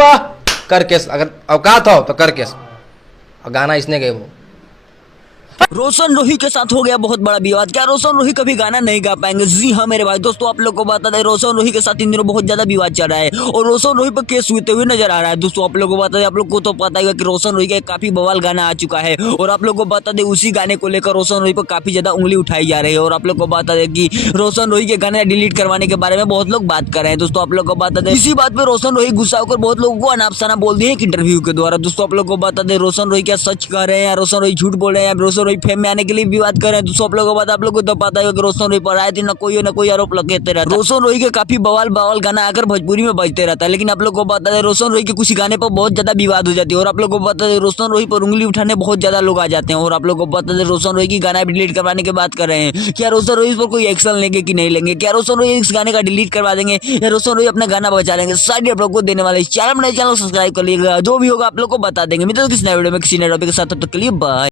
Up कर case, अगर औकात हो तो कर केस। और गाना इसने गए वो रोशन रोही के साथ हो गया बहुत बड़ा विवाद। क्या रोशन रोही कभी गाना नहीं गा पाएंगे? जी हाँ मेरे भाई दोस्तों, आप लोग को बता दें रोशन रोही के साथ इन दिनों बहुत ज्यादा विवाद चल रहा है और रोशन रोही पर केस हुए हुए नजर आ रहा है। दोस्तों आप लोग को बता दें, आप लोग को तो पता ही है कि रोशन रोही का काफी बवाल गाना आ चुका है और आप लोग को बता दें उसी गाने को लेकर रोशन रोही पर काफी ज्यादा उंगली उठाई जा रही है। और आप लोग को बता दें कि रोशन रोही के गाने डिलीट करवाने के बारे में बहुत लोग बात कर रहे हैं। दोस्तों आप लोग को बता दें इसी बात पे रोशन रोही गुस्सा होकर बहुत लोगों को अनाप शनाप बोल दिए एक इंटरव्यू के द्वारा। दोस्तों आप लोग को बता दें रोशन रोही क्या सच कह रहे हैं या रोशन रोही झूठ बोल रहे हैं या रोशन रोही फेम में आने के लिए विवाद कर रहे हैं। दोस्तों आप लोगों को आप लोग को तो पता है कि रोशन रोही पर आए दिन ना कोई आरोप लगाते रहता है। रोशन रोही के काफी बवाल गाना आकर भोजपुरी में बजते रहता है, लेकिन आप लोग को बता दें रोशन रोही के कुछ गाने पर बहुत ज्यादा विवाद हो जाती है और आप लोग को बता दें रोशन रोही पर उंगली उठाने बहुत ज्यादा लोग आ जाते हैं। और आप लोग को बता दें रोशन रोही की गाना डिलीट करवाने की बात कर रहे हैं। क्या रोशन रोही इस पर कोई एक्शन लेंगे कि नहीं लेंगे? क्या रोशन रोही इस गाने का डिलीट करवा देंगे या रोशन रोही अपना गाना बचा लेंगे? सारी आप लोग को देने वाले चैनल सब्सक्राइब कर लीजिएगा, जो भी होगा आप लोग को बता देंगे। मिलते हैं किसी नए वीडियो में किसी नए टॉपिक के साथ, तब तक के लिए बाय।